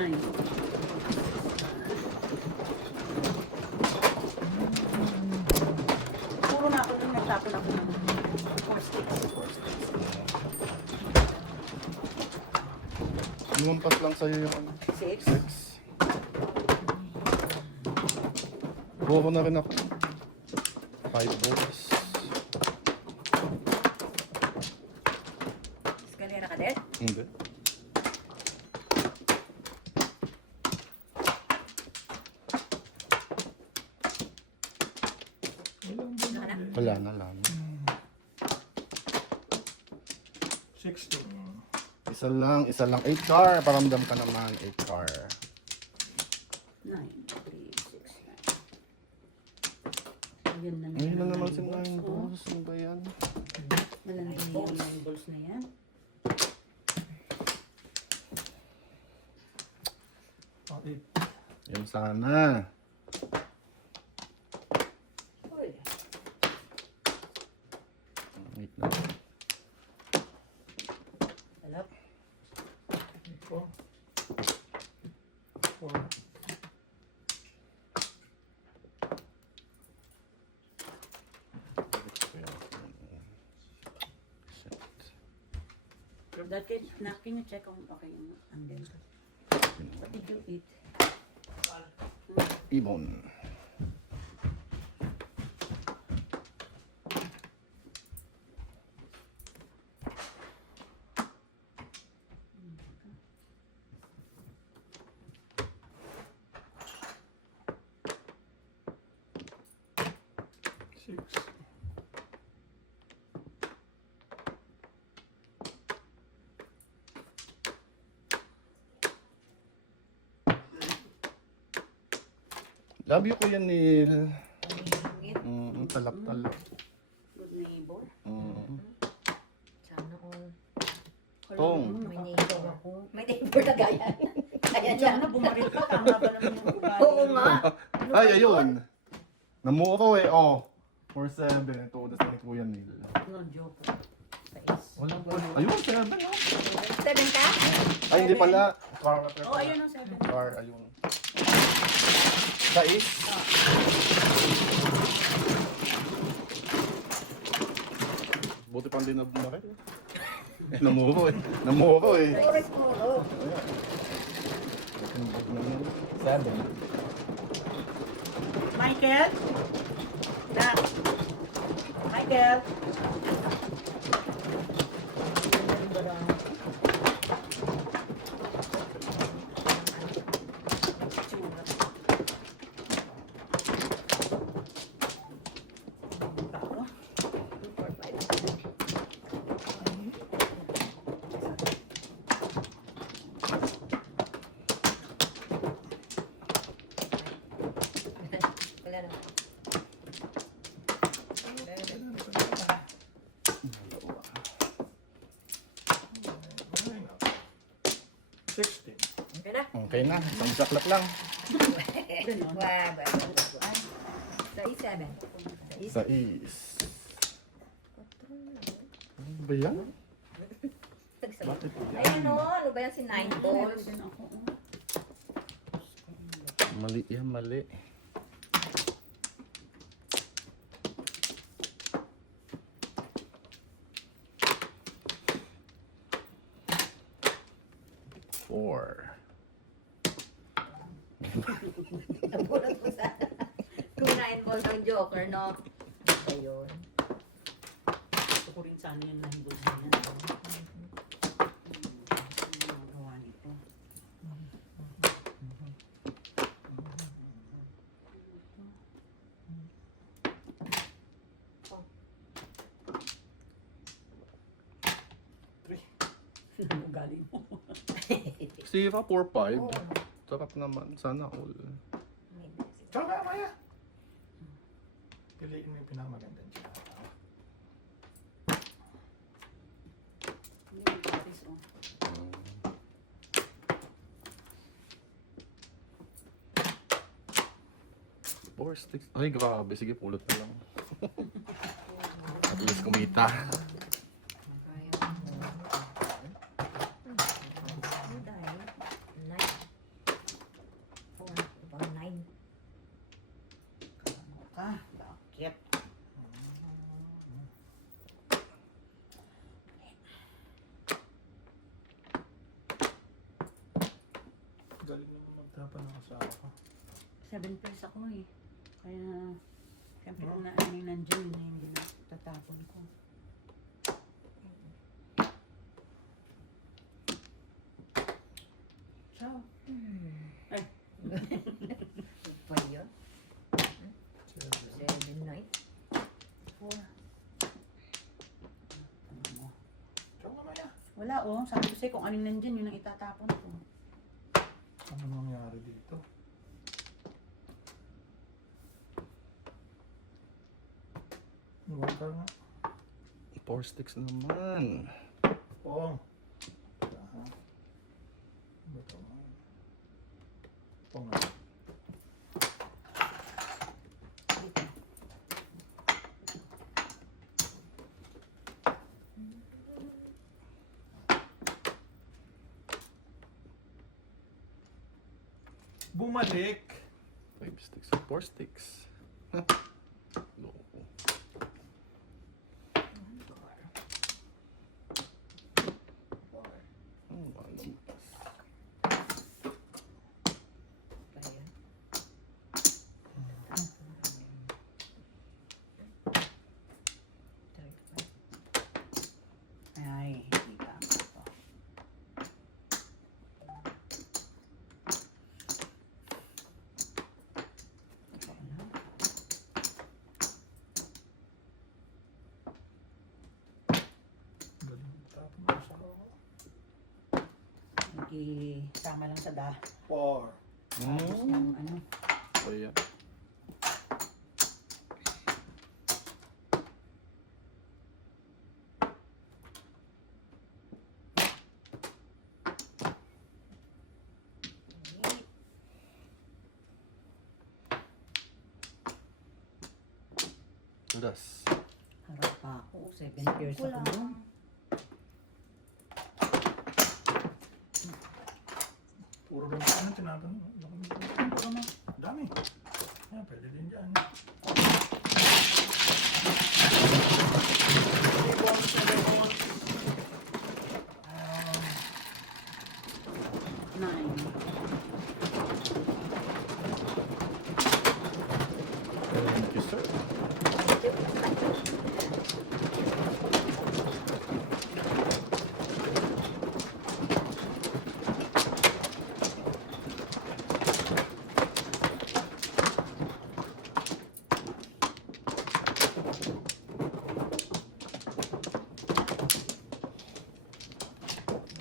9. Puro na ako nung nagtapon ako ng 4 sticks. Lumampas lang sa'yo yung 6. 6. Buo ko na rin ako. 5 balls. Eskalera ka din? Hindi. Wala na lang. 60. Isa lang. 8 car. Paramdam ka naman. 8 car. 9, 3, 6, 9. Ayun na Ayun na naman si 9 balls. Ano ba yan? Malandi na yung 9 balls na yan. Oh, 8. Yan sana. Uy. Wait na. Alap. 4. 4. That can you check kung okay yung angle? What did you eat? Ibon. Love you, Kuya Neil. Talak-talak. Good neighbor. Sana all. Tong. May neighbor ako. May neighbor na gaya. Kaya Diyan niya. na, bumaril ka. Tama ba naman yung ugali? Oo nga. Ay, ayun. Namuro eh, oh. 4-7. Ito, das ni Kuya Neil. No, joke. Walang wala. Ayun, 7, oh. 7 ka? Ay, hindi pala. Car. Oh, ayun ang 7. Car, ayun. 6. Buti pang di nabumaril. Namuro eh. Namuro eh. Oras mo. 7. Michael? Nak. Michael? Wala na. 60. Okay na? Okay na. Isang saklap lang. Wow. 7. 6. Ano ba yan? Ayan o. Ano ba yan si 9 balls? Mali yan, mali. Four. Nabulat ko sa 2 9 balls ng Joker, no? Ayun. Gusto ko rin sana yung 9 balls na yan. Magawa nito. Ugali mo. Sira 4-5. Sarap naman. Sana all. Tsaka kaya. Piliin mo yung pinakamaganda dyan. Hindi yung paris, oh. Four sticks. Ay, grabe. Sige, pulot na lang. At least kumita. Tapos ng asawa ko. 7 plus ako eh. Kaya, siyempre kung ano yung nandiyan, yun na hindi na tatapon ko. Ciao. Ay, Pa yun? 7. 7-9. 4. Ano mo? Tsaka mamaya. Wala oh, sabi ko sa'yo kung anong nandyan, yun ang itatapon ko. Ano nangyari dito? Huwag ka nga. 4 sticks naman. Pong. Aha. Bato nga. Pong nga. Dito. Bumalik. 5 sticks. 4 sticks. No. Oh, ano? Pa yun? Ay, hindi tama ito. Ito na. Galing. Tapos ng asawa ko. Nagkisama lang sa 4. tapos ng ano. So, yeah. Das. Harap pa ako. 7 years Wala. ako nun. Puro lang ka na tinatanong. Puro mo. Dami. Yan, pwede din dyan. Nine. Thank you, sir.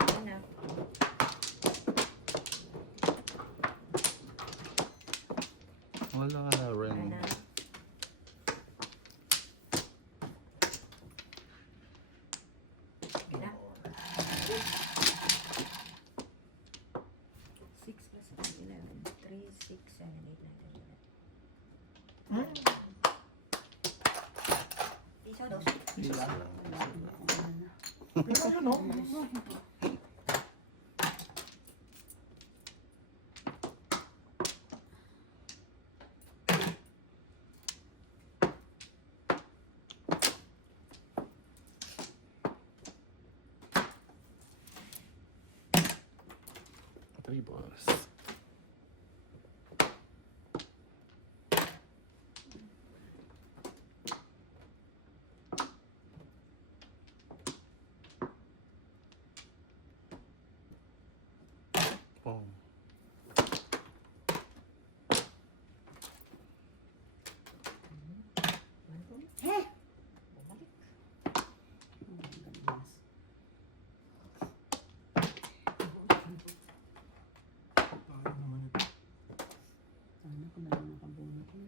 Ayun na. Wala rin. Ano? Ayun na. 6 plus 5, 11. 3, 6, 7, 8, 9, 10, 11. Hmm? Piso, dos. Isa lang. Wala akong ano. Pero yun o. Three balls. Oh. Heh! Bumalik. Oh my goodness. Tayo naman ito. Sana ko na lang nakabunot mo.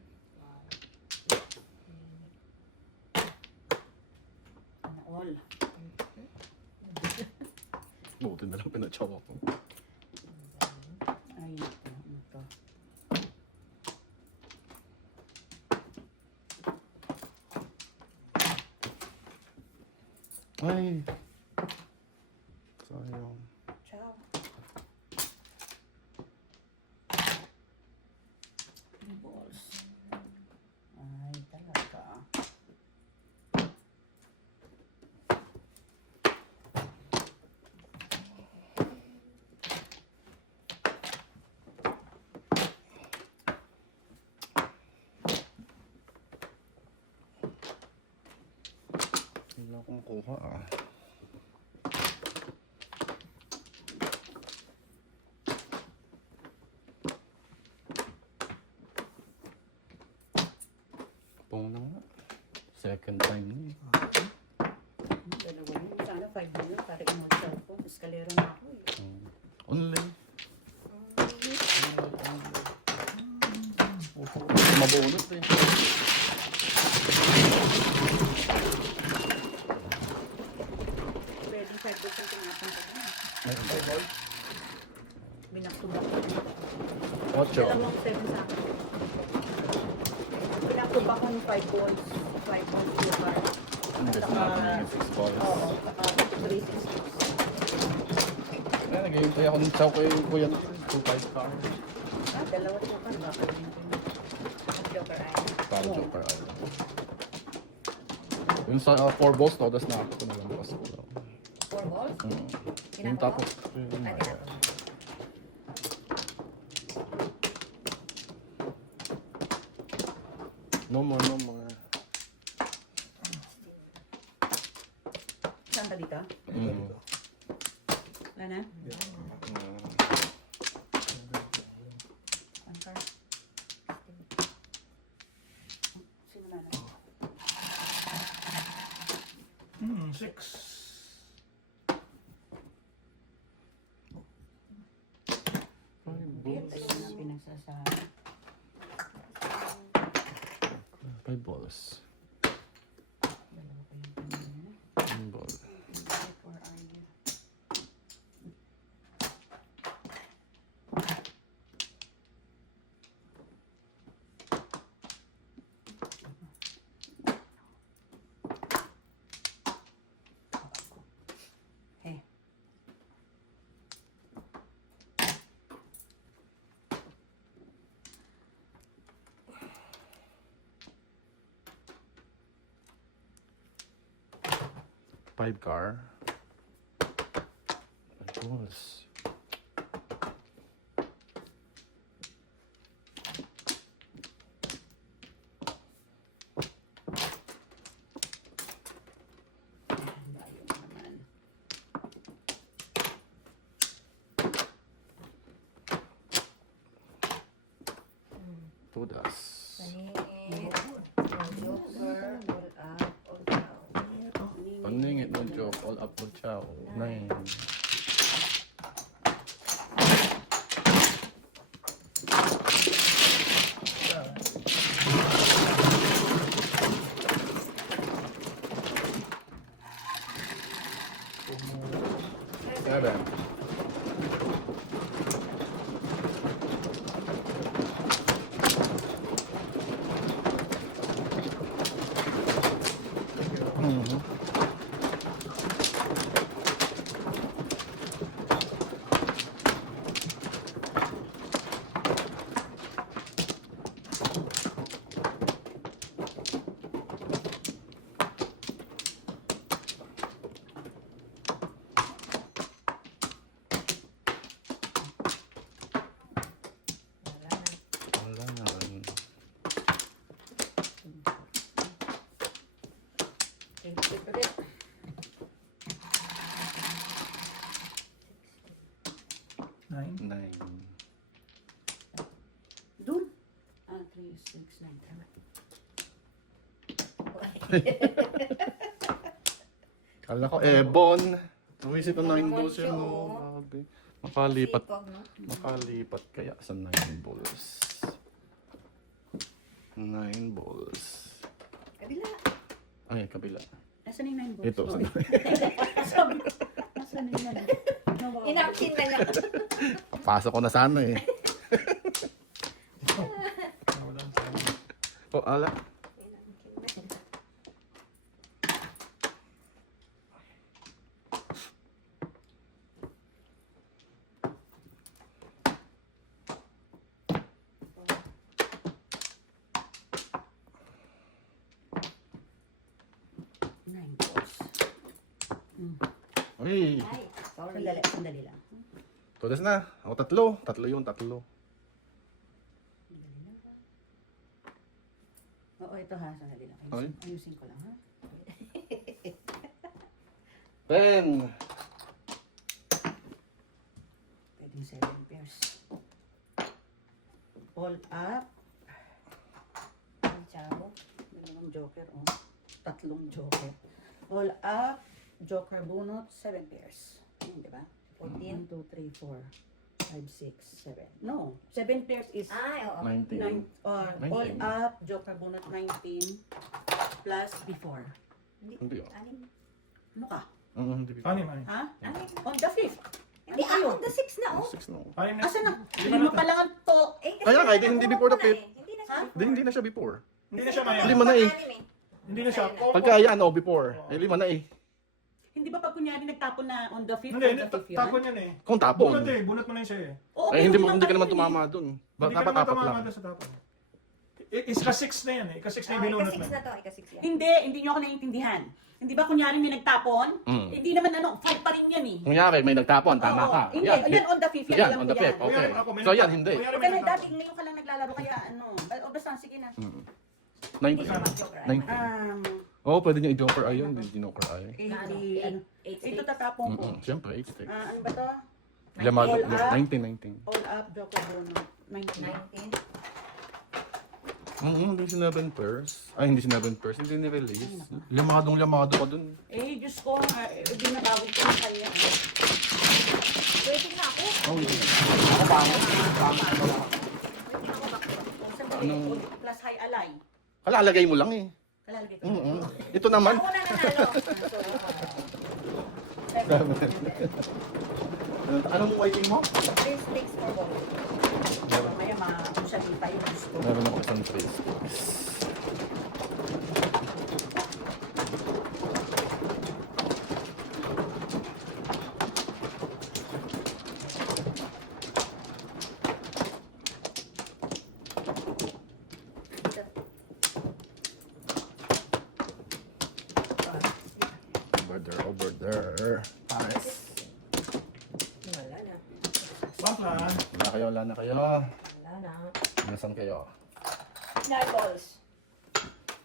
Sana all. Buti na lang pinatsawa ko. Ay, ito. Ay. Sayang. Ciao. Three balls. Ay, talaga. akong kuha ah. Pong na nga. Second time na eh. Dalawa yun. Sana 5 yun. Para remote cellphone. Eskalero na ako eh. Only. Mabunot eh. Pwede 5% tinapon ko na. Ay, Binakubak. Ocho. Dalawang 7 sa akin. Binakubak ko ng 5 balls. 5 balls yung bar. Invest natin yung 6 balls. Oo. Saka 3 6 Kaya nag-iintay ako ng chow kay Kuya Nick. 2-5 car. Dalawa ito pa. Baka rin ko na. Joker Eye. Para Joker Island. Yung sa 4 balls, todas na ako na lang bukas ko. 4 balls? Yung tapos. Ah, tinapon. No more, no more. Saan ka dito? Mm. Wala na? Ang card. Simula na. 6. Ayun na pinagsasabi. 5 balls. Dalawa pa yung kanina. 1 ball. Where are you? Hey. Five car. 5 balls. Layo naman. Todas. Paningit. Joker. All up. All down. Paningit no joke, all up no chow. 9. Seven. Mhm. Wala na. Wala na. Exit ulit. 9. 9. Doon. 3, 6, 9. Tama. Kala ko Ebon. Tuwisit ang 9 balls Moncho, yun. oh. Oh. Grabe. Makalipat. Sipag, no? Makalipat kaya sa 9 balls. 9 balls. Kabila. Ay, kabila. Nasaan yung 9 balls? Ito. Sorry. Sabi ko, nasaan yung 9? Nawawala. Inapsin na niya. Pasok ko na sana eh. Walang time. Oh, ala. Inapsin na. Nine balls. Ay, Ay, sorry. Sandali lang. todas na. Ako tatlo. Tatlo yun, tatlo. Sandali lang. Oo, ito ha. Sandali lang. Ay. Ayusin ko lang ha. 10. Pwedeng 7 pairs. All up. Ang chow. Dalawang joker, oh. Tatlong joker. All up. Joker bunot, 7 pairs. Yun, di ba? 14. 1, 2, 3, 4, 5, 6, 7. No, 7 pairs is Ay, oo. 19. all 19. up, joker bunot 19 plus before. Hindi ah. Anim. Ano ka? Hindi. Anim, anim. Ha? Anim. On the 5th. Hindi, Ano on the 6 na, oh. 6 na. Anim na. Asan na? Lima Lima na pa lang ang to. Eh, kasi Kaya nga, hindi nakuha before ko the na fifth. eh. Hindi na Ha? siya. Hindi na siya before. Hindi na siya maya. Lima na eh. Anim eh. Hindi na siya. Pagka yan, before. Eh, 5 na eh. Hindi ba pag kunyari nagtapon na on the 5th, Hindi, on hindi. the 5th yun? Tapon yan eh. Kung tapon. Bunot eh. Bunot mo na yun siya eh. Oo, Eh, hindi pero ka naman yun eh. tumama dun. Hindi ka Dapat naman apat tumama lang. doon sa tapon. Ika-6 na yan eh. Ika-6 na yung binunot Ika-6 na. na to, ika-6 yan. Hindi nyo ako naiintindihan. Hindi ba kunyari may nagtapon? Hindi naman 5 pa rin yan eh. Kunyari, may nagtapon. Tama Oo, ka. Hindi, yan on the 5th, yan, Yan, alam on ko the yan. fifth. Okay. Kunyari ako, may So yan, nagtapon. hindi. Kunyari may Kaya nagtapon. dati ngayon ka lang naglalaro kaya ano. O basta, sige na. 19. Joker, 19. Oo, pwede niyo i-joker ay yun. Hindi ginoker ay. Hindi, ano. Ito tatapon ko. Siyempre, 8 sticks. Ano ba to? Lamado. All up. 19. All up, joker bunot. 19. 19. Hindi si 7 pairs. Ay, hindi si 7 pairs. Hindi ni-release. Lamado ka dun. Eh, Diyos ko, binabawid ko na kanya. Pwede na ako. Oh, hindi. Pwede na ako back. Anong- Plus high alay. Kalalagay mo lang eh. Kalalagay ko. Ito naman. Ako na nanalo. Anong waiting mo? 3 sticks for both. Mamaya ma-usali pa yung gusto. Meron ako isang 3 sticks. Over there. Nice. Wala na. Baklan. Wala na kayo. Wala na. Nasaan kayo? 9 balls.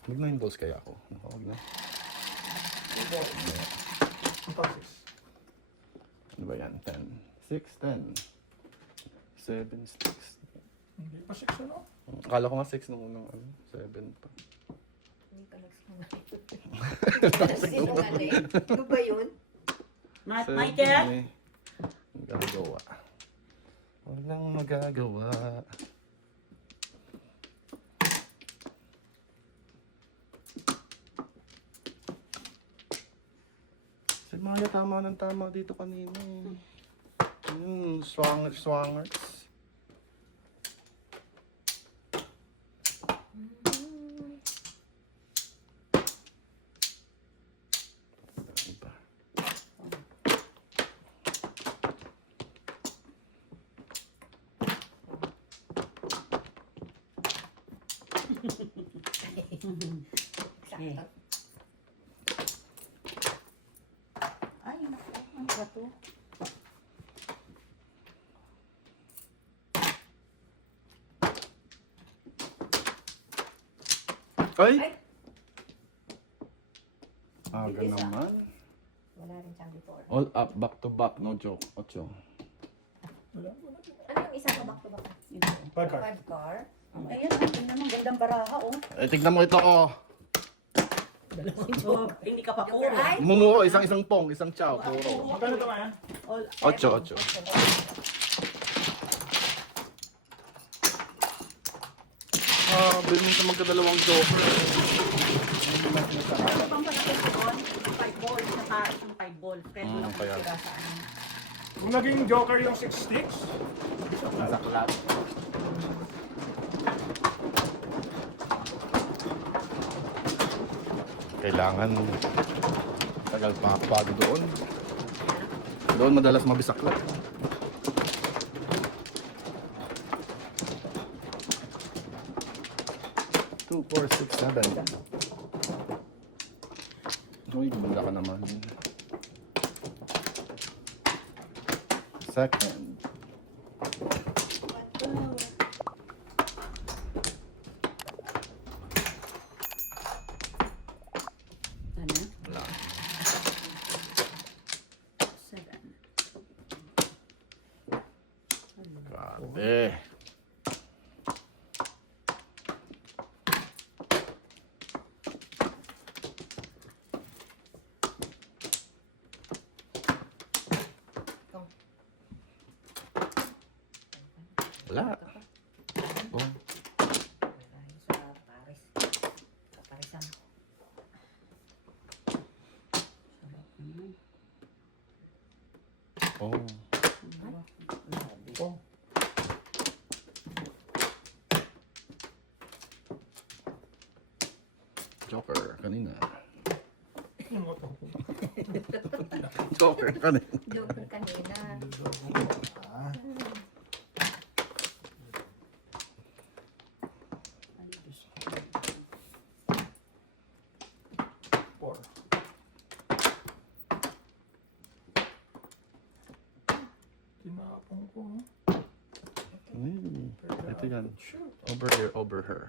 Mag 9 balls kaya ako. Huwag na. 2 balls. Ano ba yan? 10. 6, 10. 7 sticks. Hindi pa 6 ano? Akala ko nga 6 nung unang 7 pa. Hindi ka nagsinungaling. Ano ba yun? Michael? Magagawa. Walang magagawa. Si Maya tama ng tama dito kanina eh. Swangers. Okay. Ay, naku, ang gato. Ay! Ay! Aga Bilis, ah. naman. Wala rin siyang before. All up, back to back, no joke. 8. Wala. Ano yung isa ko back to back? Ito. 5 card. 5 car. Ayan, tingnan mo, gandang baraha, oh. Eh, tignan mo ito, oh. Oh, hindi ka pa puro. Joker ay? Mumuo, isang pong, isang chow, puro. Magkano ito kaya? All, 8. Bilhin sa magkadalawang joker. ano pang palagay ko doon? 5 balls, naka isang 5 balls. Kaya doon ako kaya. tira sa ano. Kung naging joker yung 6 sticks, Saklat. Kailangan tagal pa bago doon. Doon madalas mabisaklat. Two, 4, 6, 7. Uy, bunda ka naman. Second. Ano? Wala. Grabe. Wala. Oh. Sa Paris. Kaparisan. Sarap naman. Oh. Grabe. Oh. Joker kanina. Ano to? Joker kanina. Joker kanina. Ah, Ay, Diyos ko. 4. Tinapong ko. Ito yan. Over here, over her.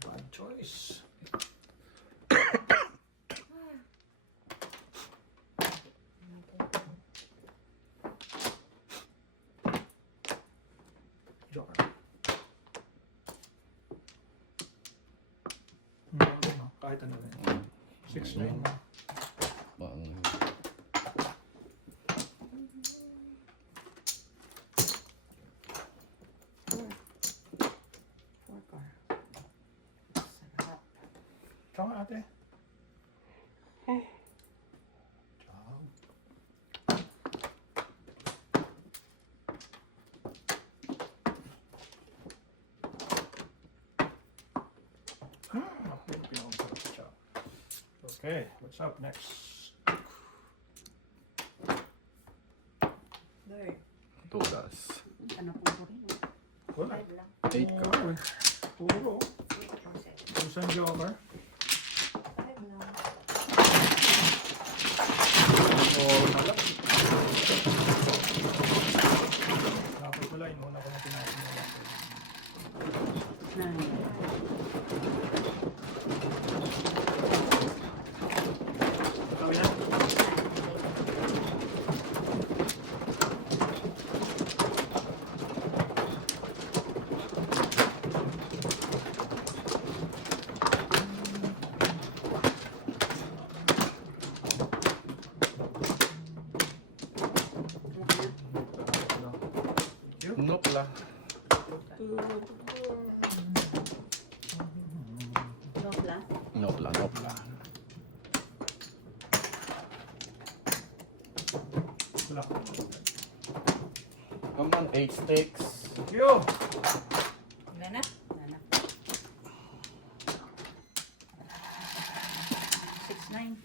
Bad choice. Joker. Kahit ano rin. 6 na yun. Four car. Sarap. Tama ate. Okay, what's up next? Bird. Tulas. Ano po po rin? Wala. 5 lang. 8 ka. Puro. Susan Joker. 5 lang. Oh, malak. Dapat wala, inuuna ko na tinasin. Nine. Ikaw yan? Nope la. Dobla. Nope la, nope la. Wala. Come on, 8 sticks. Yo! Wala na? Wala na. 6, 9.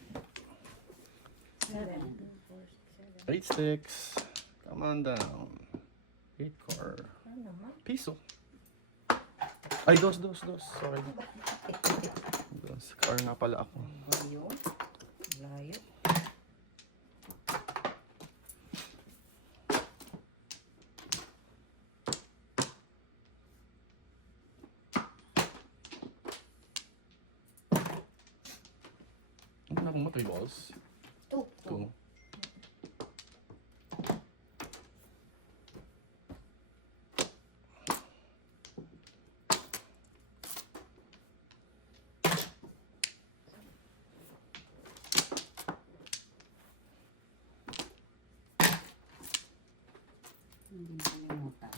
7. 8 sticks. Come on down. 8 car. Ano naman? Piso. Ay, dos. Sorry. Dos. Car nga pala ako. Layo. Layo. Ano na akong mo? 3 balls? 2. 2. Hindi nakalimutan.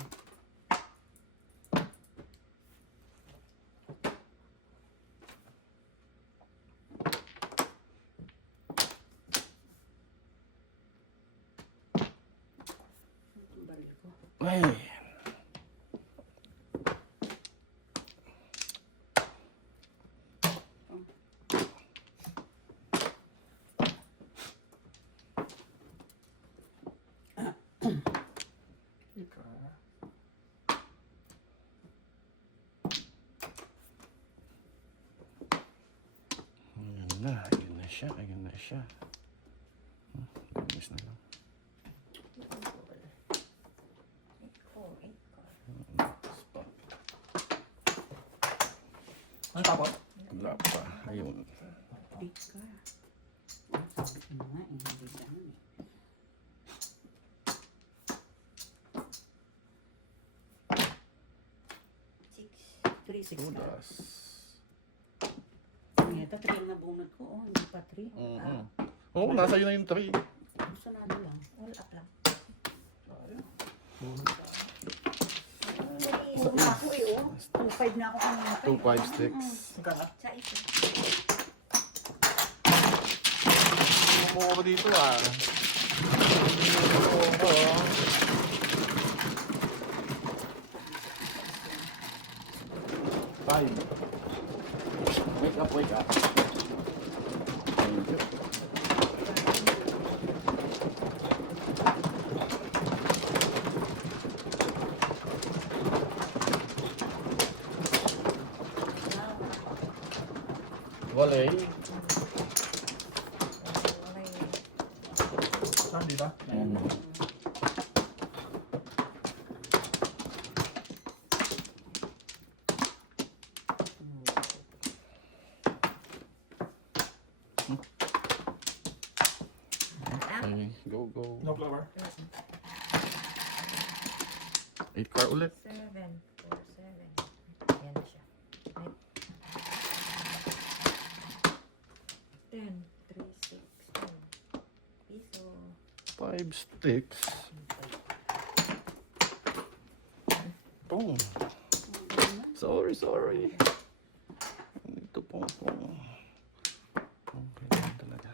Ang baril ko. Ay. Ika. Ayun na siya. Gumis na lang. 4. Ano tapos? Wala pa. Ayun. Big ka. Sabi ko na nga, hindi ganun eh. 3-6 ka. Tulas. Ito, 3 na bunot ko. Oh, hindi pa 3. Oo, nasa yun na yung 3. Gusto na lang. All up lang. Isa na ako eh, oh. 2-5 na ako kanina. 2, 5 sticks. Magkano? Sa isa. Mukha ko dito ah. Five. Wake up, wake up. Thank you. Volley. Saan dito? Okay, go, go. No flower. 8 car ulit. 7, 4, 7. Yan na siya. 10, 3, 6, 10. Piso. 5 sticks. Boom. Sorry, sorry. Ito po. Okay lang talaga.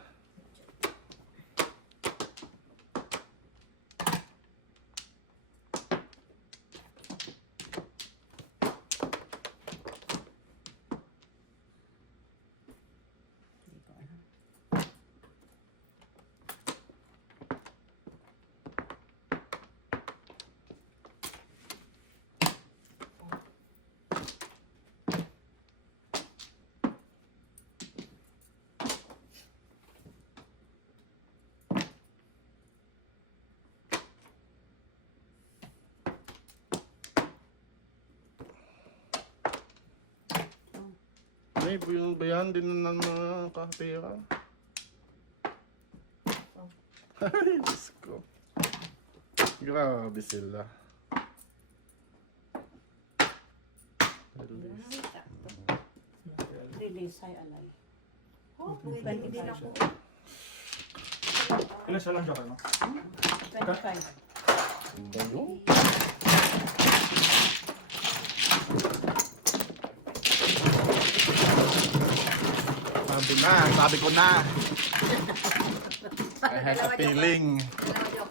Hindi ko alam. May bayan din ng mga kapera. Ay, Diyos ko. Grabe sila. Release. Release, hi, alay. Oh, pwede din ako. Ilan siya lang joker mo? 25. Bayo. Sabi ko na. I had a feeling.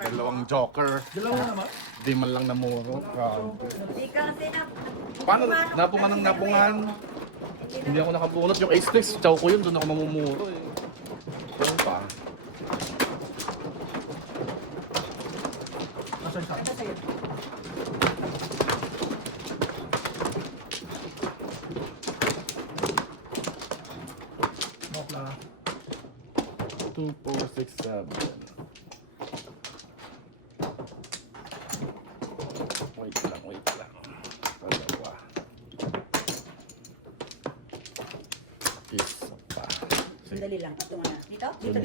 Dalawang joker. Dalawa naman. Di man lang namuro. Grabe. Hindi ka kasi na... Paano? Napungan ng napungan. Hindi ako nakabunot. Yung ace sticks, chow ko yun. Doon ako mamumuro eh. Pero pa. Nasaan siya? Ito sa'yo. No flower. 2, 4, 6, 7. Wait lang. Dalawa. Isa pa. Sige. Sandali lang. Ito muna. Dito? Dito.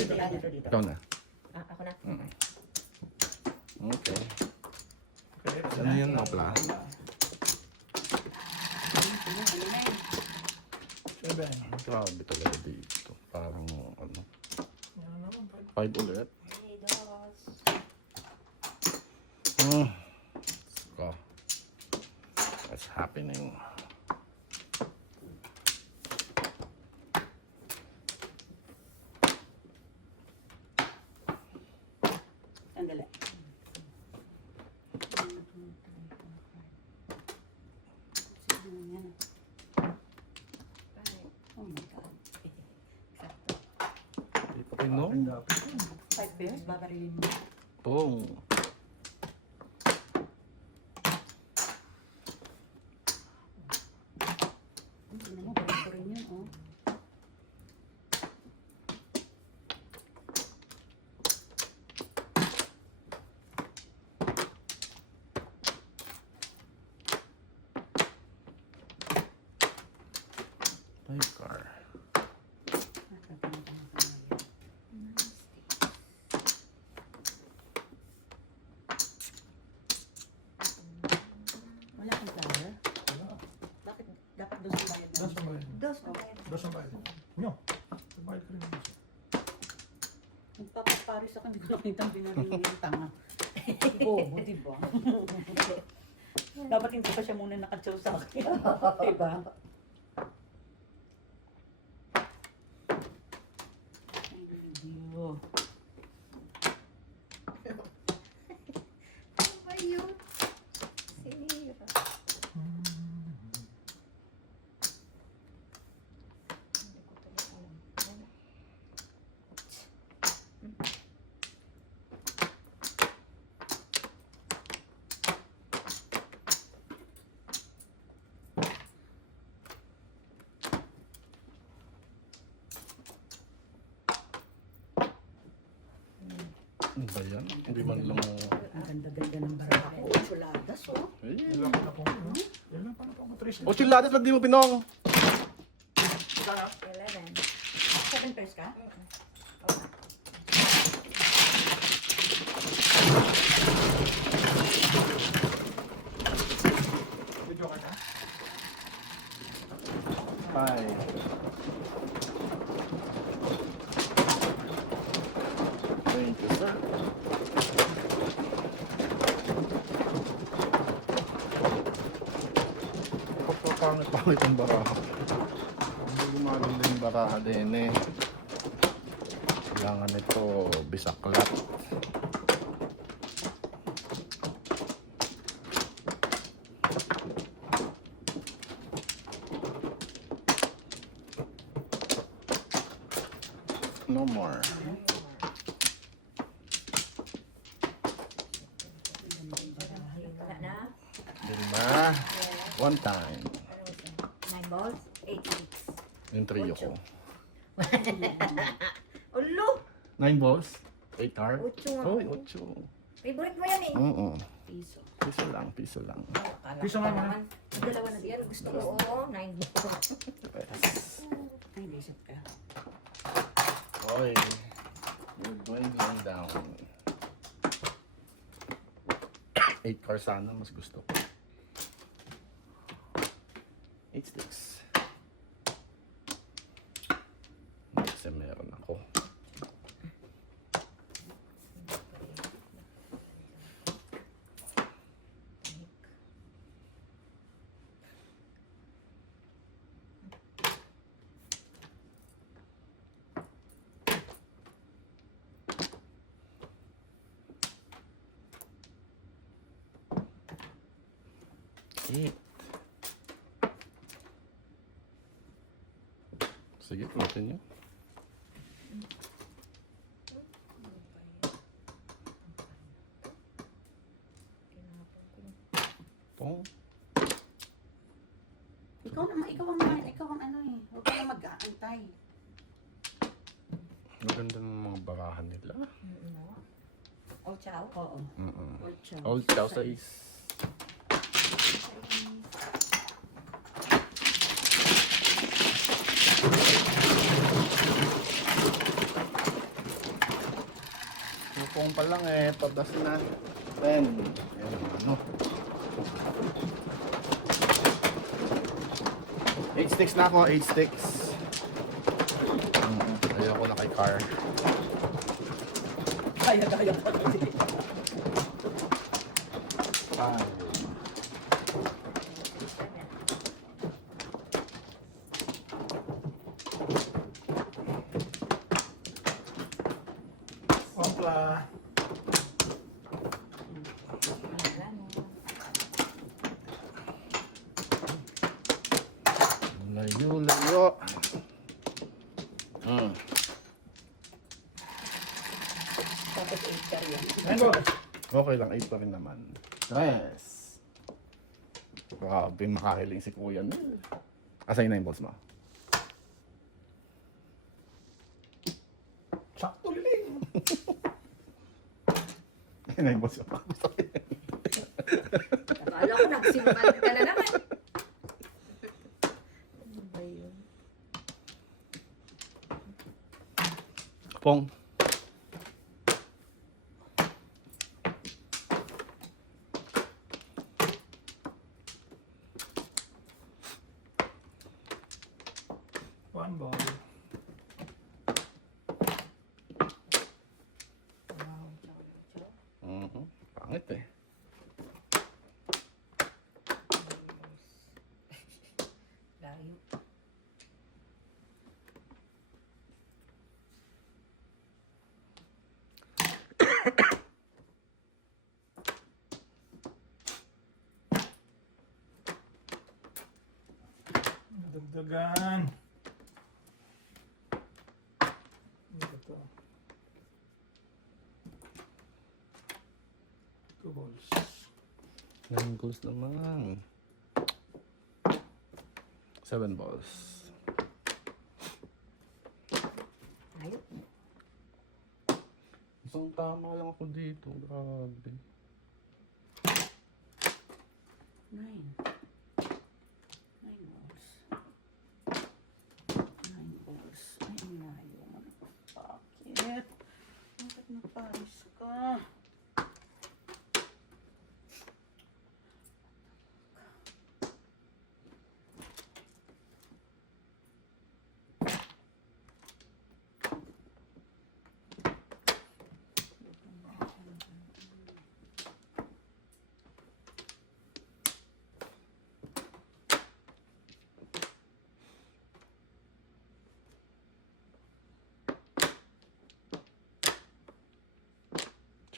Ikaw na. Ah, ako na. Okay. Okay. Ano yan, Nopla? 7. Grabe talaga dito. Parang ano. Yan naman. 5 ulit. Hey, dos. Oh. What's happening? Sandali. Oh my God. Sakto. No? 5 pairs, babarilin mo. Boom. Tingnan mo, ganito rin yun, oh. Five car. Dos ang bayad. Nyo. Bayad ka rin. Nagpapaparis ako, hindi ko nakita ang pinaling yung tanga. Oo, di ba? Dapat hindi pa siya muna nakachow sa akin. Diba? Ay, Ano ba yun? Sinira. Hindi ko talaga alam. Ano? Ano ba yan? Hindi man lang... ang ganda-ganda ng barako. Chuladas, oh. Eh. Ilan pa na po. Ilan pa na po. Matris. O, chiladas, ba't di mo pinong? Sana. 11. 7 pairs ka? Video ka na. 5. Thank you, sir. Pangit ang baraha. Hindi gumaganda yung baraha din eh. Kailangan ito bisaklat. No more. Wala na. Lima. One time. Ano ba siya? 9 balls? 8 weeks. Yung trio ko. Ulo! 9 balls. 8 heart. 8 nga. Uy, 8. Favorite mo yan eh. Oo. Piso. Piso lang, piso lang. Akala Piso ko nga pa naman. naman. Ang dalawa na diyan. Gusto ko. Oo, 9 balls. Ay, naisip ka. Oy. You're dwindling down. 8 cars sana, mas gusto ko. 8 sticks. Kasi meron ako. Eight. Sige, natin yun. Pong. Ikaw ang ano eh. Huwag ka na mag-aantay. Maganda ng mga barahan nila. Oh, chow. Oo. Old chow. Old chow size. Pupong pa lang eh, padas na. 10. Ayan, ano. 8 sticks na ako, 8 sticks. Ayoko na kay car. Kaya pa kasi. 5. Opla. Layo. Tapos 8 ka rin. 9 balls. Okay lang, 8 pa rin naman. Yes. Grabe, makahiling si Kuya Nel. Asay na yung balls mo. Sakto liling. Ayun na yung balls mo. Akala ko nagsimpan ka na naman. Ano ba yun? Pong. One ball. Wow, chow, chow. Pangit eh. Layo. Dagdagan. Ano ba ito? 2 balls. 9 balls naman. 7 balls. Layo. Isang tama lang ako dito. Grabe. 9. 9 balls. 9 balls. Ay, ang layo. Bakit? Bakit naparis ka?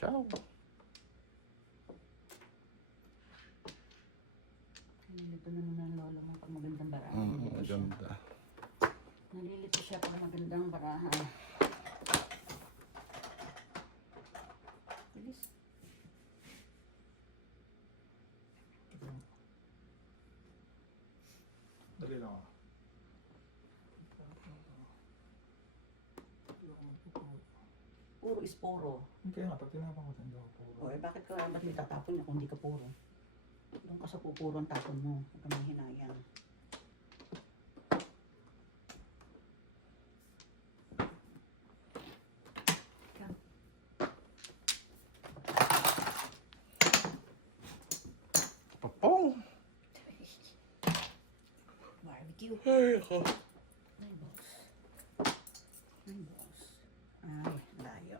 Ciao. Nalilito na naman ang lolo mo pag magandang barahan. Maganda. Nalilito siya pag magandang barahan. Bilis. Dali lang ako. Puro is puro. Kaya nga, pag tinapang ko hindi ako puro. O, bakit ka ba't may tatapon niya kung hindi ka puro? Doon ka sa pupuro ang tapon mo. Huwag ka mahinayang. Papong! Barbecue. Ay, ako. 9 balls. 9 balls. Ay, layo.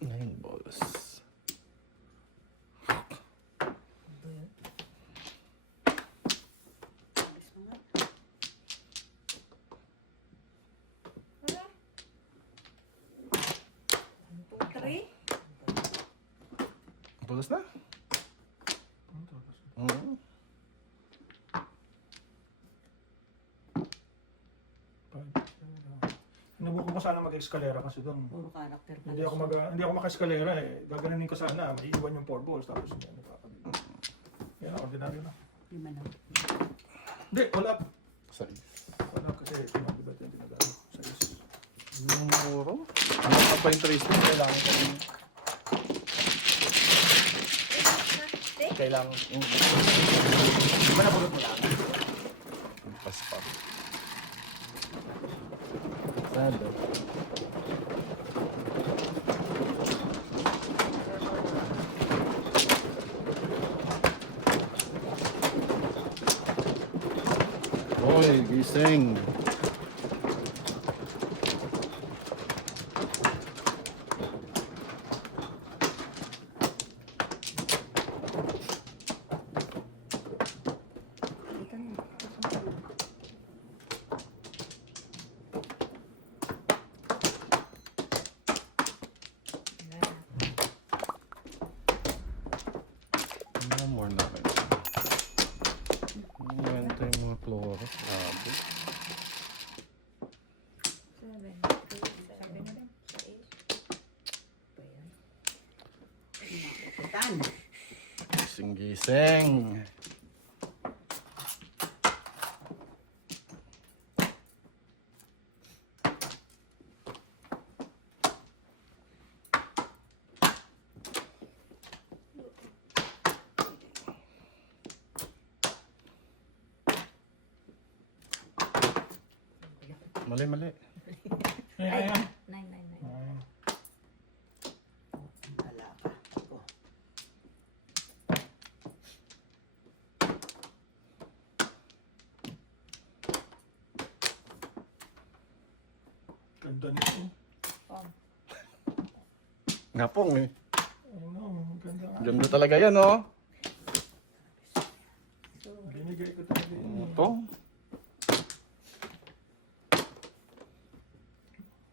Nine balls. Bilis mo nga. Three. Balls na? Ano tapos? Nabuko ko sana mag-escalera kasi doon. Puro character pala Hindi ako hindi ako maka-escalera eh. Gaganunin ko sana, maiiwan yung 4 balls tapos hindi ano papabili. Yan, ordinary na. Lima na. Hindi, wala. Sorry. Wala kasi pinabibat yung tinagano sa is. Muro? Ano ka pa yung trace mo? Kailangan ko yung... Kailangan... Di ba napulot mo lang? Paspa. Sado. Hoy, gising. Ano more na kayo? Ito yung mga flora. Grabe. 7. 7 na rin. 6. Pa yan. Kapitan. Gising-gising. Mali, mali. Ayan. 9, 9, 9. Ayan. Wala ka. Ito. Napong eh. Ano, ganda nga. Ganda talaga yan, oh. Binigay ko talaga yun. Ito.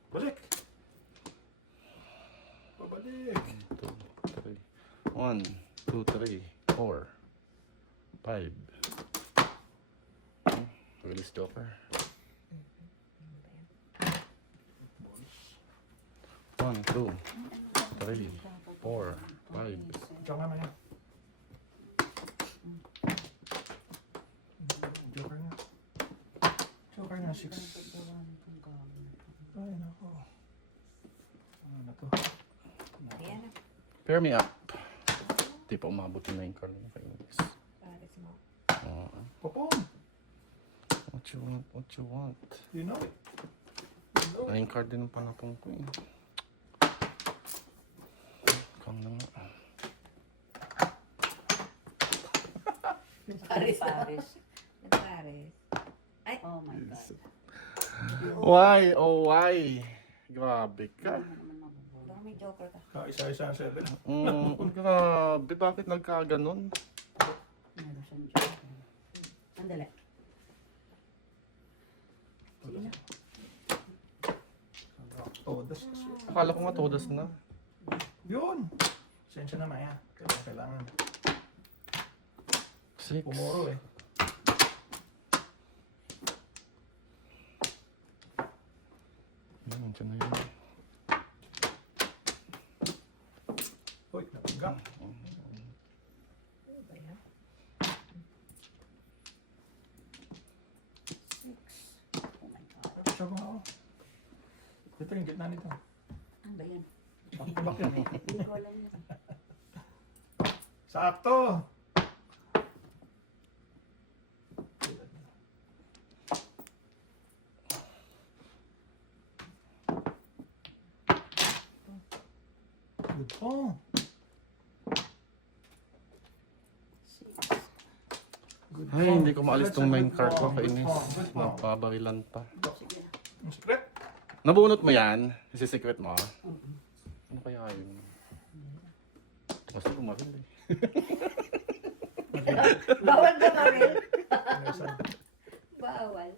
Balik! Pabalik! 1, 2, 3, 4, 5. Release joker. 1, 2, 3, 4, 5. Ikaw nga maya. Joker na. Joker na, 6. Ay, nako. Ano na to? Ayan na. Pair me up. Di pa umabot yung 9 card mo kayo. Pares mo. Popong! What you want? What you want? You know it. You know it. 9 card din ang panapong ko eh. Come na nga. Pares. Pares. Pares. Ay, Oh my God. Why? Oh, why? Grabe ka. baka may joker ka. Isa-isa ang 7. Grabe. Bakit nagkaganon? Meron siyang joker. Sandali. Sige na. Todas. Akala ko nga todas na. Yun! Sensya na maya. Kailangan. 6. Pumuro eh. Yan, dyan na yun. Uy, natanggap. Ano ba yan? 6. Oh my God. Sabi nga ako. Dito yung gitna nito. Ano ba yan? Back yan. Hindi ko alam yan. Sakto! Good po. 6. Good Ay, po. hindi ko maalis tong 9 card ko. Good Kainis. po, good po. Napabarilan pa. Sige na. Ang secret? Nabunot mo yan? Isi-secret mo? Ano kaya yun? Basta bumaril eh. Bawal ba maril? Inaysan. Bawal.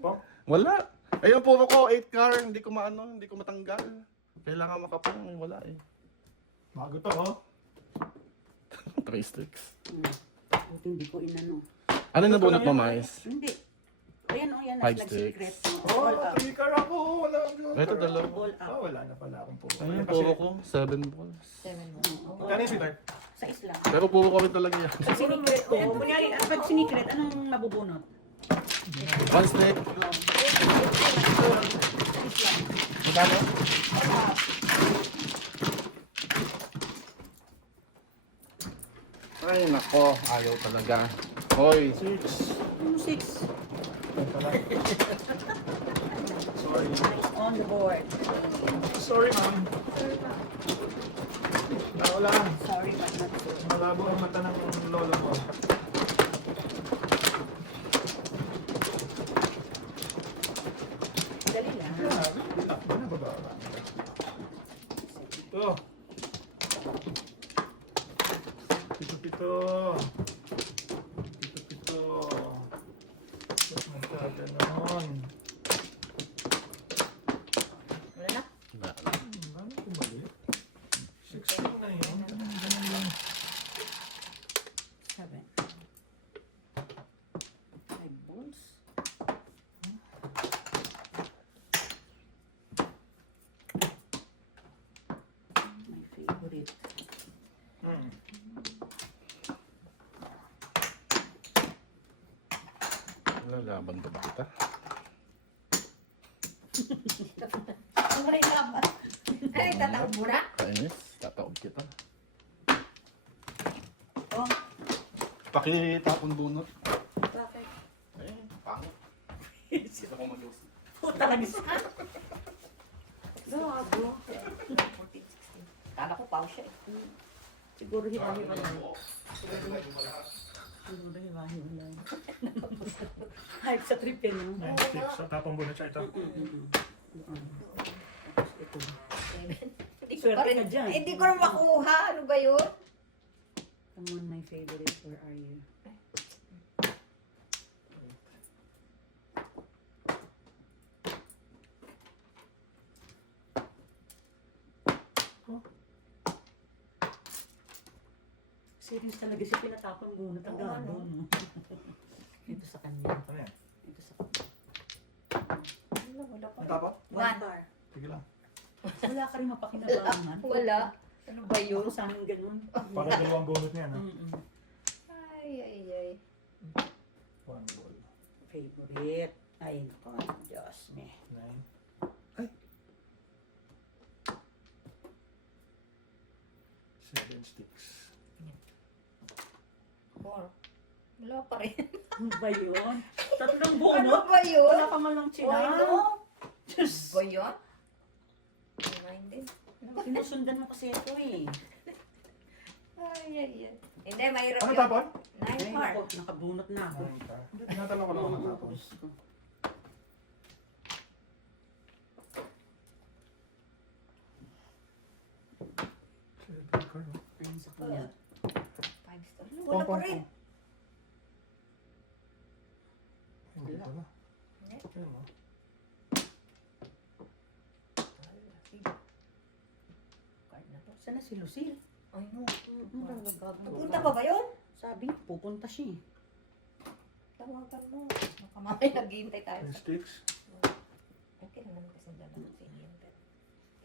Po? Wala. Ayun puro ko, 8 car. Hindi ko maano, hindi ko matanggal. Kailangan makapang. Wala eh. Bago to, oh. 3 sticks. Buti hindi ko inano. Ano nabunot mo, Mais? Hindi. Ayan o, yan. 5 Nag-secret. sticks. Oh, All up. 3 car ako. Wala akong joker. Ito, dalawa. All up. Wala na pala akong puro. Ayun, Kasi, puro ko. 7 balls. 7 mo. magkano yung sweetheart? Sa isla. Pero puro ko rin talaga yan. Pag sinikret ko, kunyari, pag sinikret, anong mabubunot? 1 stick. Magkano? Ay, nako. Ayaw talaga. Hoy. 6. Ano 6? Sorry. On the board. Sorry, ma'am. Tao lang. Sorry, but not so. Malabo ang mata ng lolo mo. Dali lang. Ano ba ba? Ito. Pito-pito. Pito-pito. Ba't magkaganon? Wala na? Ano kumali? 6 na yun. Ganun lang. 7. 5 balls. My favorite. Lalaban ba kita? Ano rin laban? Ay, tatawag mo na? Kainis. Tataob kita. Oh, Pakitapon bunot. bakit? Eh, pangit. Gusto ko mag-iwas. Puta lang isa. Gago. 14, 16. Kala ko pao siya eh. Siguro hiwa-hiwalay. Siguro hiwa-hiwalay. Hype sa trip yan, no? 9 sticks. So, tapang bunot siya ito. Ito. 7. Hindi swerte ka dyan. Hindi ko na makuha. Ano ba yun? Come on, my favorite. Where are you? Serious talaga siya, pinatapang bunot ang Oo, gabo. ano? No? Ito sa kanya. Ano yan? Ito sa kanya. Wala pa. Ang tapat? One. bar. Sige lang. Wala ka rin mapakinabangan. Wala. Ano ba yun? Ako sa amin ganun. Para dalawang bunot niya, no? Mm-mm. Ay. One ball. Favorite. Ay, nako. Diyos me. 9. Ay! 7 sticks. Four. Wala pa rin. Ano ba yun? Tatlong Ano bunot? ba yun? Wala ka man lang Why chinan. no? Diyos. Ba yun? Nine din. Sinusundan mo kasi ito eh. Ay. Hindi, mahirap Ano yun. tapon? Nine Ay, par. nako. Nakabunot na ako. Tinatanong ko lang kung natapon. Diyos ko. Ayun sa kanya. Five star. Wala pa rin. Hindi pala. Hindi. Ayun, no? Card na to. Sana si Lucille? Ay, no. Napunta Napunta pa ba yun? Sabi, pupunta siya eh. Tawagan mo. Baka mamaya naghihintay tayo 10 sa... sticks. Okay lang naman kasi dala ng sa inyo. Pero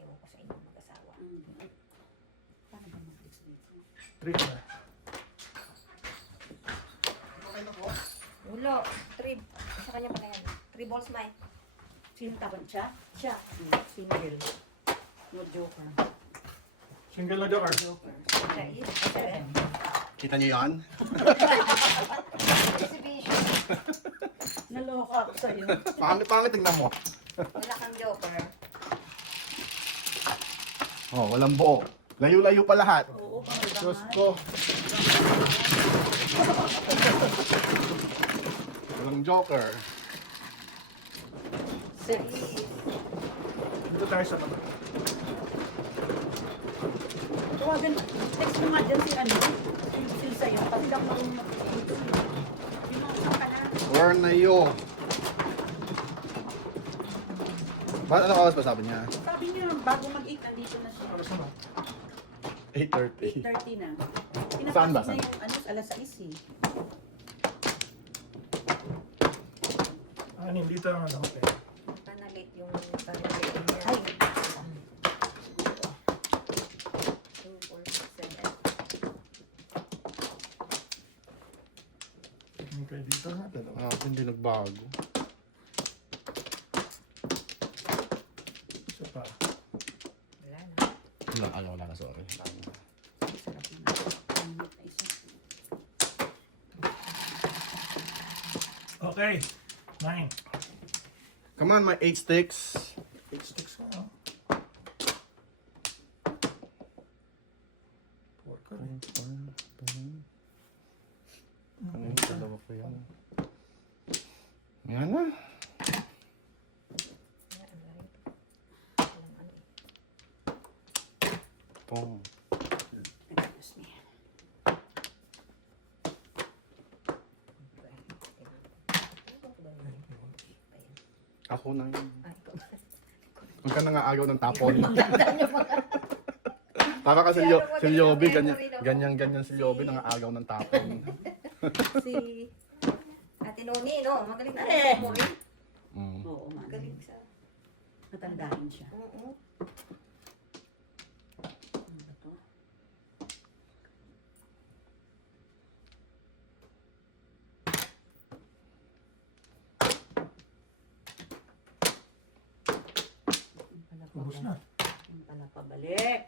ewan ko sa inyo mag-asawa. Paano ba mag-fix dito? 3 na. Wala. Three. Sa kanya pala yan. 3 balls, May. Sino tapan siya? Siya. Single. No joker. Single na joker. Joker. Siya is. Seven. Kita niyo yan? Exhibition. Naloka ako sa'yo. Pangit, tignan mo. Wala kang joker. Oh, walang buo. Layo-layo pa lahat. Oo, Diyos pangalaman. ko. Walang joker. Six. Dito tayo sa tapat. Tawagan, text mo nga dyan si ano, si sa'yo, kasi lang marunong mag-dito. Pinasok ka na. Where na yun? Anong oras ba sabi niya? Sabi niya, bago mag-8, nandito na siya. Alas naman. 8:30. 8:30 na. Saan ba? Pinapasok na yung ano, alas 6 eh. Anim dito ang ano. Okay. Baka na late yung pag-late niya. Ay. 2, 4, 7. Tingin kayo dito na. Dalawa. Hindi nagbago. Isa pa. Wala na. Wala na, sorry. Sarap na. Pangit na isa. Okay. 9. Come on, my 8 sticks. 8 sticks na. Oh. 4 ka rin. Dalawa pa yan. Yan na. Pong. Excuse me. Ako na yun. Ay, ikaw. Huwag ka nangaagaw ng tapon. Tanda niyo mga. Tama ka Kaya si Lyobi, naman ganyan si Lyobi, nangaagaw ng tapon. Si Ate Noni, no? Magaling na Eh. mo. Mm. Oo, man. Magaling sa... Natandahin siya. Oo. Ano ba to? Ubus na. Yung pala pabalik.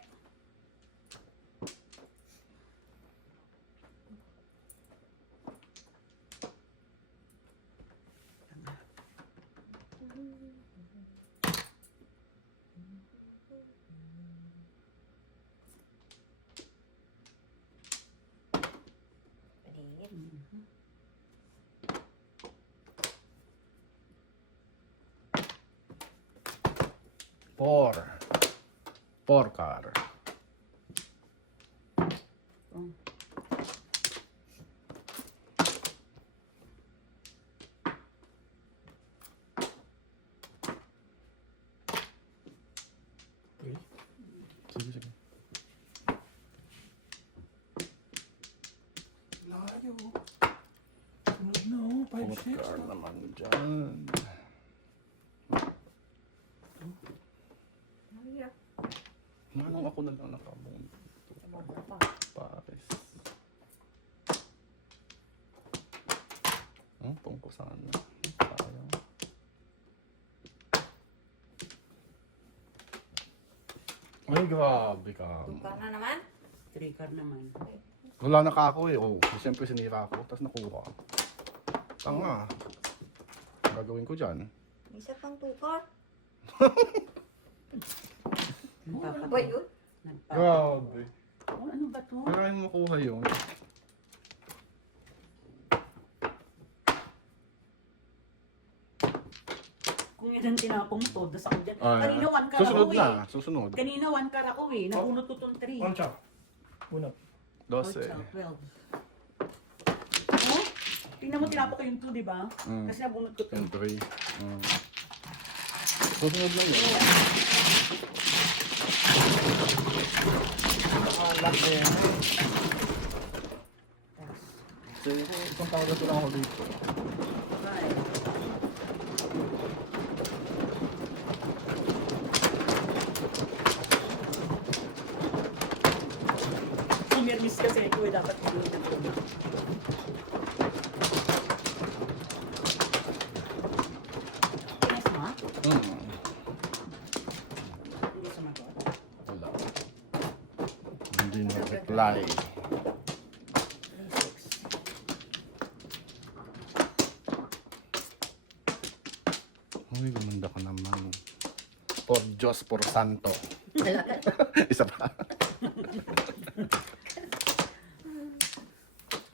Paligid. Mhm. 4. 4 car. Oh. Okay. Sige, sige. Layo. Sunod na oh, 4 5-6. car naman dyan. Ay, Manong ako na lang nakabong. tumabla pa. Pares. Tungko saan? Sayang. Ay, grabe ka. Tuka na naman. 3 car naman. Wala na ka ako eh. Oh, siyempre sinira ako. Tapos nakuha. Tanga. Ang gagawin ko dyan. Isa pang tukar. Ano Nagpapatay. ba yun? Grabe. Oh, ano ba to? Kaya mo makuha yun. Kung yan ang tinapong to, das ako dyan. Ah, Kanina 1 car susunod ako na. eh. Susunod. Kanina 1 car ako eh. Nabunot ko tong 3. Ano siya? Una. 12. 12. Oh, tingnan mo tinapok ko yung 2, di ba? Mm. Kasi nabunot ko to. Yung 3. Susunod na yun. Nakalag na yan. Kasi isang tawag na lang ako dito. 5. Pumirmis kasi ko eh, dapat hindi na to. Nice ma? Hindi sumagot. Wala. Hindi na reply. 3, 6. Uy, gumanda ka naman. Por Diyos, por Santo. Isa pa.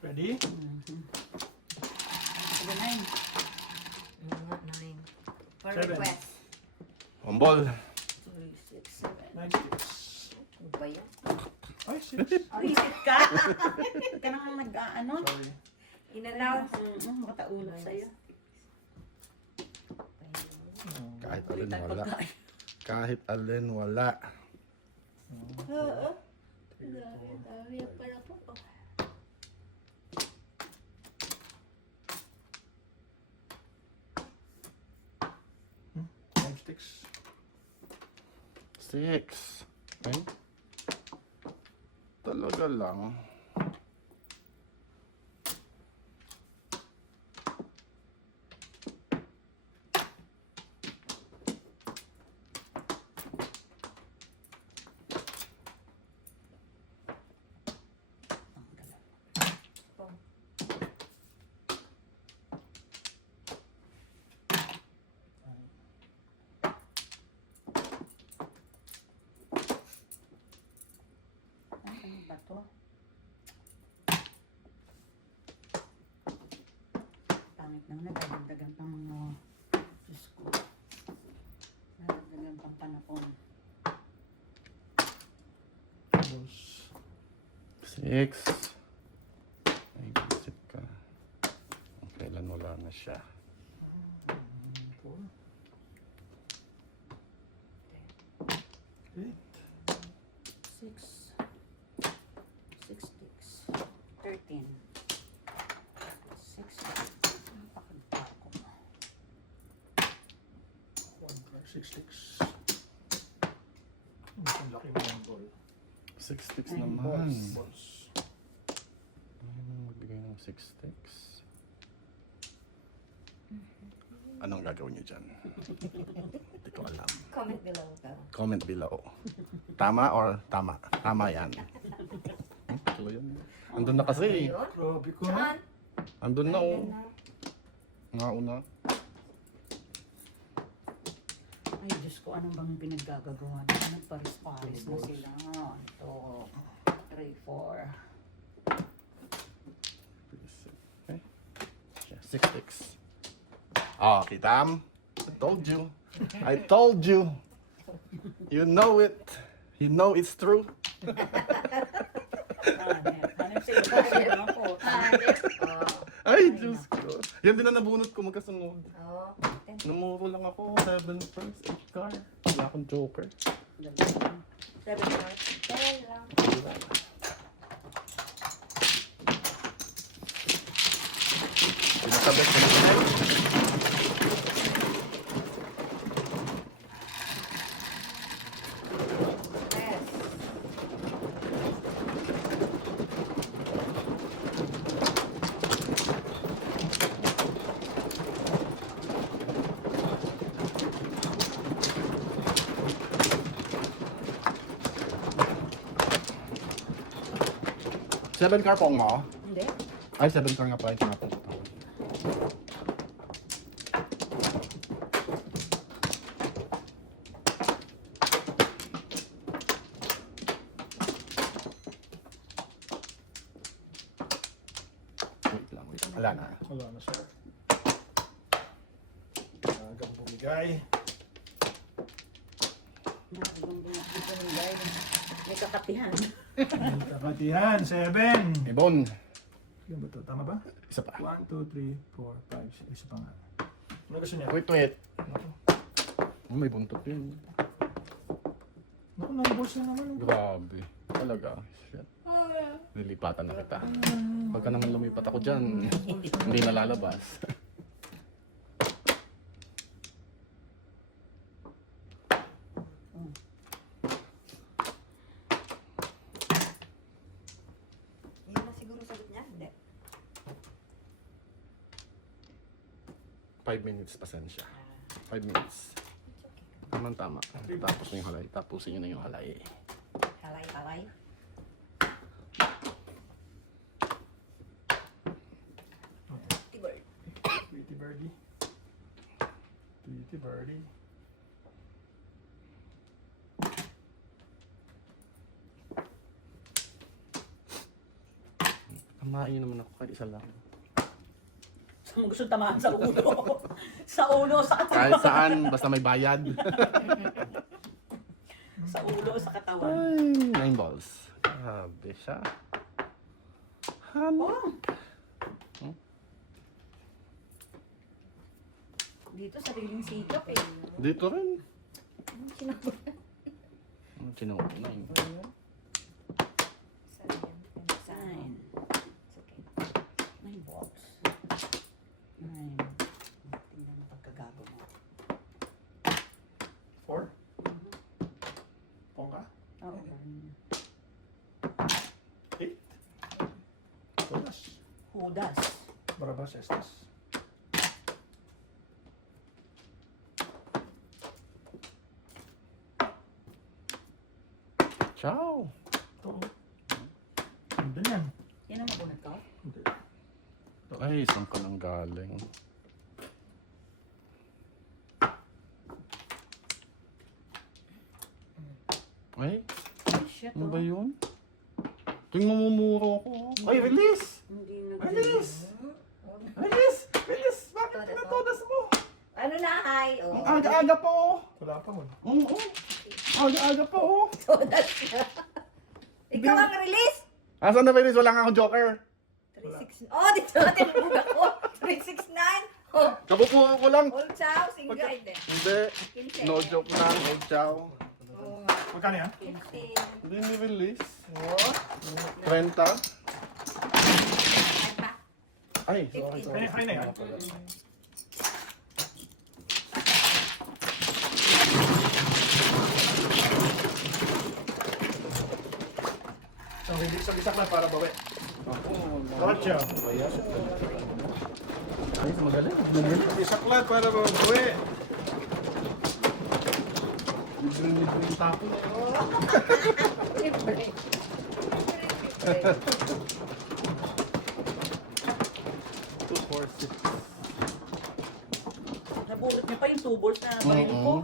Ready? Sige, 9. Mga 9. For 7. request. Ombol. 3, 6, 7. 9-6. Ano ba yan? Ay, 6. Visit ka? Ka nang nag-ano? Sorry. In-announce. Makataulog sa'yo. Kahit alin wala. Kahit alin wala. Oo. Dami pala po. 5-6. 6. Okay? Talaga lang. Ano ba to? Pangit na nadagdagan pang mga Diyos ko. Nadagdagan pang panahon. Balls. 6. Ay, visit ka. Kailan wala na siya. 4. 8. 6. 6 sticks. 13. 6. Napakagpa ako. 6-6. Ang laki mo ng ball. 6 sticks Ay, naman. Balls. Ay, magbigay ng 6 sticks. Anong gagawin niyo dyan? Hindi ko alam. Comment below ka. Comment below. Tama or tama? Tama yan. Tulo yan. Andun na kasi. Ayun. Grabe ko. Saan? Andun na oh. Ayan na. Nauna. Ay, Diyos ko, anong bang pinaggagawa? Nagparis-paris na sila. Ito. 3, 4. Okay. 6 sticks. Ah, kitam. I told you. I told you. You know it. You know it's true. Hanip sila ako. Hanip. Oh. Ay, Diyos ko. Yan din na nabunot ko magkasunod. Oh. Namuro lang ako, 7 first, 8 car. Wala akong joker. 7 cards. Dahil lang. Pinasabit ko na. Yes. Seven car pong mo? Hindi. Ay, 7 car nga pa. Ito nga po. Wait lang, wait. Wala na. Wala na sir. Hanggang bumigay. May kakatihan. Kakatihan, 7. Ibon. Yan ba ito? Tama ba? Isa pa. 1, 2, 3, 4, 5, 6. Isa pa nga. Ano gusto niya? Wait, wait. Oh, may buntot yun. Naku, nalabos na naman. Grabe. Talaga. Shit. Nilipatan na kita. Pagka naman lumipat ako dyan, hindi na lalabas. Yun na siguro sagot niya. Hindi. 5 minutes, pasensya. 5 minutes. Tamang tama. Tapos na yung halay. Tapusin nyo na yung halay. Halay, halay. Tibor. Pretty birdie. Pretty birdie. Tamain naman ako kahit isa lang. Saan mo gusto tamaan sa ulo? Sa ulo, sa Kahit katawan. saan, basta may bayad. Sa ulo, sa katawan. Ay, 9 balls. Grabe siya. Ano? Oh. Dito, sariling sikap eh. Dito rin. Sinagot. Sinuot na yun. Saan yan? Saan? 9. It's okay. 9 balls. 9. Tingnan mo pagkagago mo. 4. Pongka. Oo. 8. Todas. Hudas. Barabas estas. Ciao. Ito. Ganda niyan. Yan ang mabunot ko? Hindi. Ay, saan ka nang galing? Ay, Ay, shit ano oh. ba yun? Tuwing mamumuro ako. Ay, release! Hindi na. Release! Release! Release! Bakit Todas, pinatodas mo? Ano na, hi? Ang Oh. aga-aga pa oh! Wala pa mo. Oo. Aga-aga pa oh! Todas na. Ikaw ang release? Asan na release? Wala nga akong joker. 369. Oh, dito natin buga ko. 369. Oh, Kapupuro ko lang. all chow, single hindi. Hindi. 15. No joke lang. Oh, ciao. Oh, Magkano yan? 15. Hindi ni-release. Oh, 30. ano pa? Ay, Ay, ay na yan. So, hindi isang-isak na para bawi. Racha. Ay, magaling. Isaklat para bawi. Libre-libre yung tapo. Libre. Libre. 2, 4, 6. Nabulot niyo pa yung 2 balls na baril ko.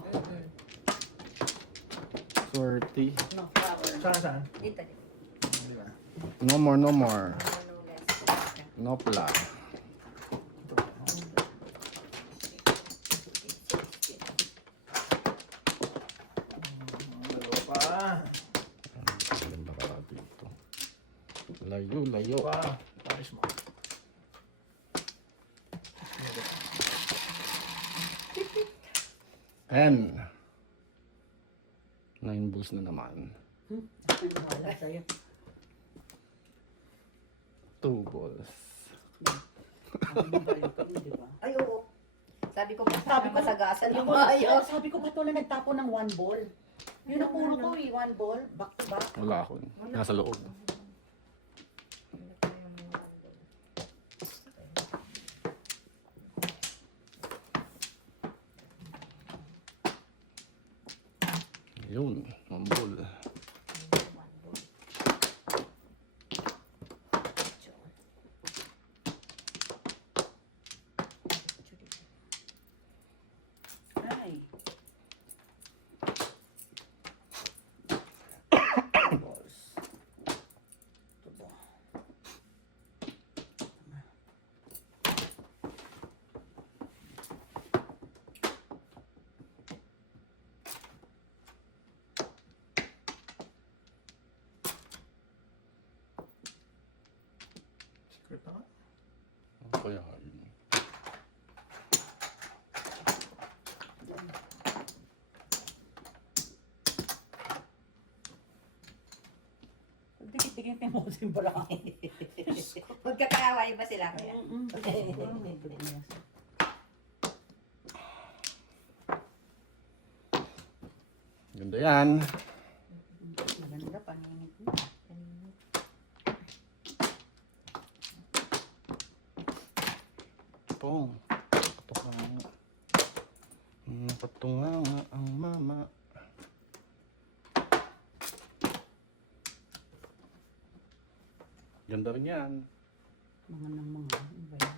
Swerte. No, flower. Saan, saan? Dito, dito. Hindi ba? No more, no more. No less. No pla. Dalawa pa. Layo, layo. Wow, ayos mo. And 9 balls na naman. Wala sa'yo. 2 balls. Ano ba yun? Di ba? Ay, oo. Sabi ko, Sabi ko, masagasan yung yung mayo. sabi ko ba tuloy nagtapo ng 1 ball? Yun ang puro ko eh, 1 ball, back to back. Wala ako. Nasa loob. Yun, 1 ball. Ay. Balls. Tubo. Secret na nga. Ano kaya yun? Dikit-dikit mo kasi bala. Magkakaaway ba sila kaya? Ganda yan. Maganda, panginit mo. Pong. Patunga. Patunga nga ang mama. Ganda rin yan. Mga ng mga. Ano ba yan?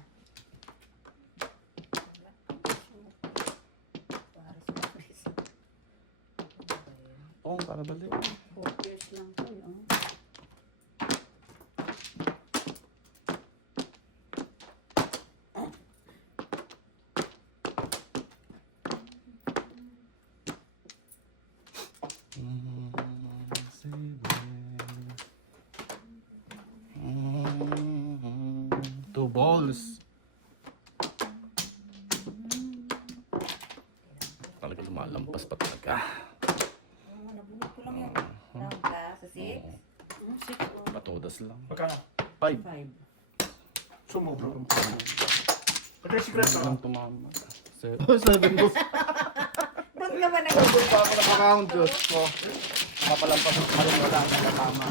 Para sa Chris. Pong, para balik. 4 years lang to yun. Two balls. Talaga lumalampas pa talaga. Nabunod ko lang yun. Round ka sa 6. 6 Patodas lang. Magkano? 5. 5. Sumobro. Ito yung secret Lang na. tumama. 7 balls. Doon ka ba nag- Doon pa ako naka-round, Diyos ko. Mapalampas ang karoon wala. Tama.